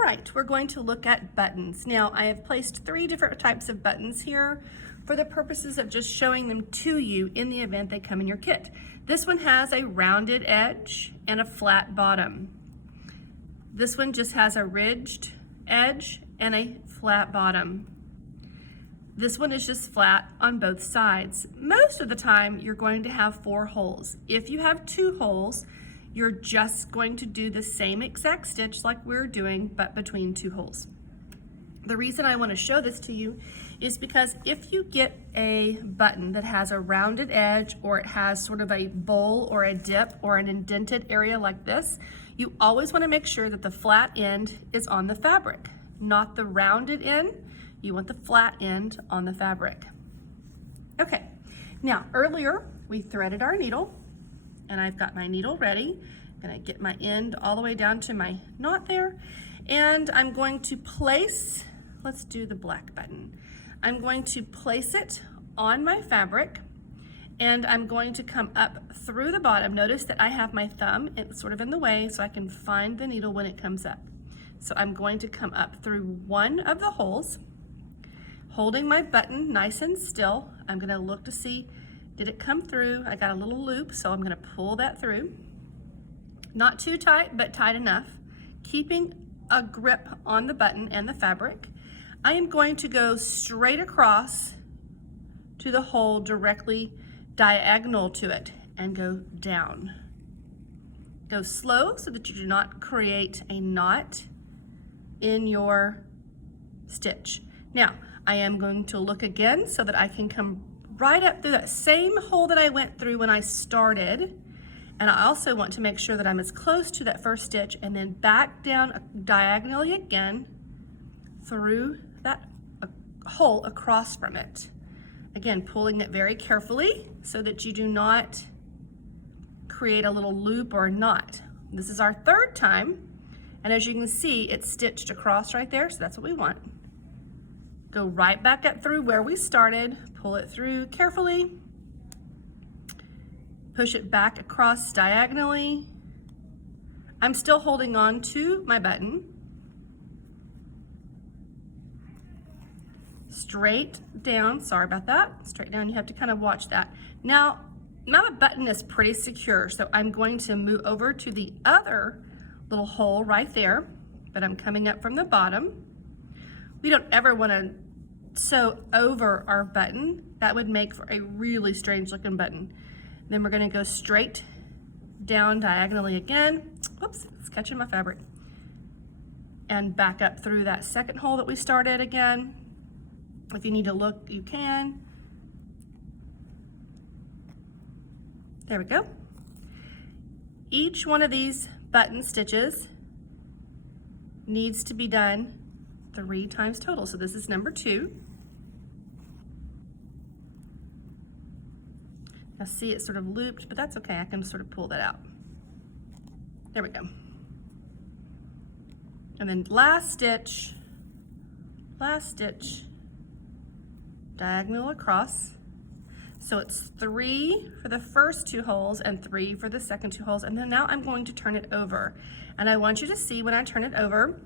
All right, we're going to look at buttons. Now, I have placed 3 different types of buttons here for the purposes of just showing them to you in the event they come in your kit. This one has a rounded edge and a flat bottom. This one just has a ridged edge and a flat bottom. This one is just flat on both sides. Most of the time, you're going to have 4 holes. If you have 2 holes, you're just going to do the same exact stitch like we're doing, but between 2 holes. The reason I want to show this to you is because if you get a button that has a rounded edge, or it has sort of a bowl or a dip or an indented area like this, you always want to make sure that the flat end is on the fabric, not the rounded end. You want the flat end on the fabric. Okay, now earlier we threaded our needle, and I've got my needle ready. I'm gonna get my end all the way down to my knot there, and I'm going to place, let's do the black button. I'm going to place it on my fabric, and I'm going to come up through the bottom. Notice that I have my thumb, it's sort of in the way, so I can find the needle when it comes up. So I'm going to come up through one of the holes, holding my button nice and still. I'm gonna look to see, did it come through? I got a little loop, so I'm gonna pull that through. Not too tight, but tight enough. Keeping a grip on the button and the fabric. I am going to go straight across to the hole directly diagonal to it and go down. Go slow so that you do not create a knot in your stitch. Now, I am going to look again so that I can come right up through that same hole that I went through when I started. And I also want to make sure that I'm as close to that first stitch, and then back down diagonally again through that hole across from it. Again, pulling it very carefully so that you do not create a little loop or a knot. This is our 3rd time, and as you can see, it's stitched across right there, so that's what we want. Go right back up through where we started, pull it through carefully, push it back across diagonally. I'm still holding on to my button. Straight down, sorry about that. Straight down, you have to kind of watch that. Now my button is pretty secure, so I'm going to move over to the other little hole right there, but I'm coming up from the bottom. We don't ever want to sew over our button. That would make for a really strange looking button. Then we're going to go straight down diagonally again. Whoops, it's catching my fabric. And back up through that second hole that we started again. If you need to look, you can. There we go. Each one of these button stitches needs to be done 3 times total. So this is number 2. Now see, it's sort of looped, but that's okay. I can sort of pull that out. There we go. And then last stitch, diagonal across. So it's 3 for the first 2 holes and 3 for the second 2 holes. And then now I'm going to turn it over. And I want you to see when I turn it over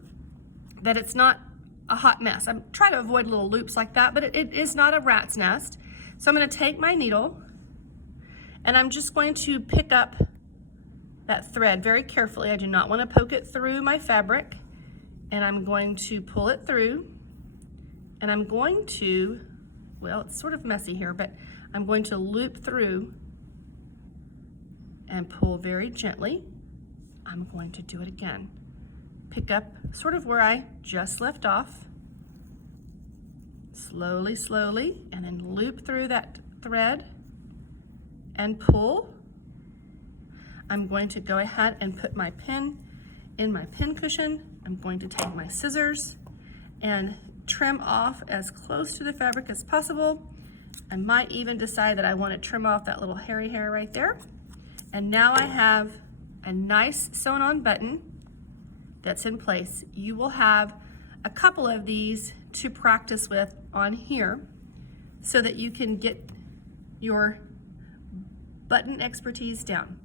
that it's not a hot mess. I'm trying to avoid little loops like that, but it is not a rat's nest. So I'm going to take my needle, and I'm just going to pick up that thread very carefully. I do not want to poke it through my fabric, and I'm going to pull it through, and I'm going to, well, it's sort of messy here, but I'm going to loop through and pull very gently. I'm going to do it again. Pick up sort of where I just left off, slowly, slowly, and then loop through that thread and pull. I'm going to go ahead and put my pin in my pin cushion. I'm going to take my scissors and trim off as close to the fabric as possible. I might even decide that I want to trim off that little hairy hair right there. And now I have a nice sewn on button that's in place. You will have a couple of these to practice with on here so that you can get your button expertise down.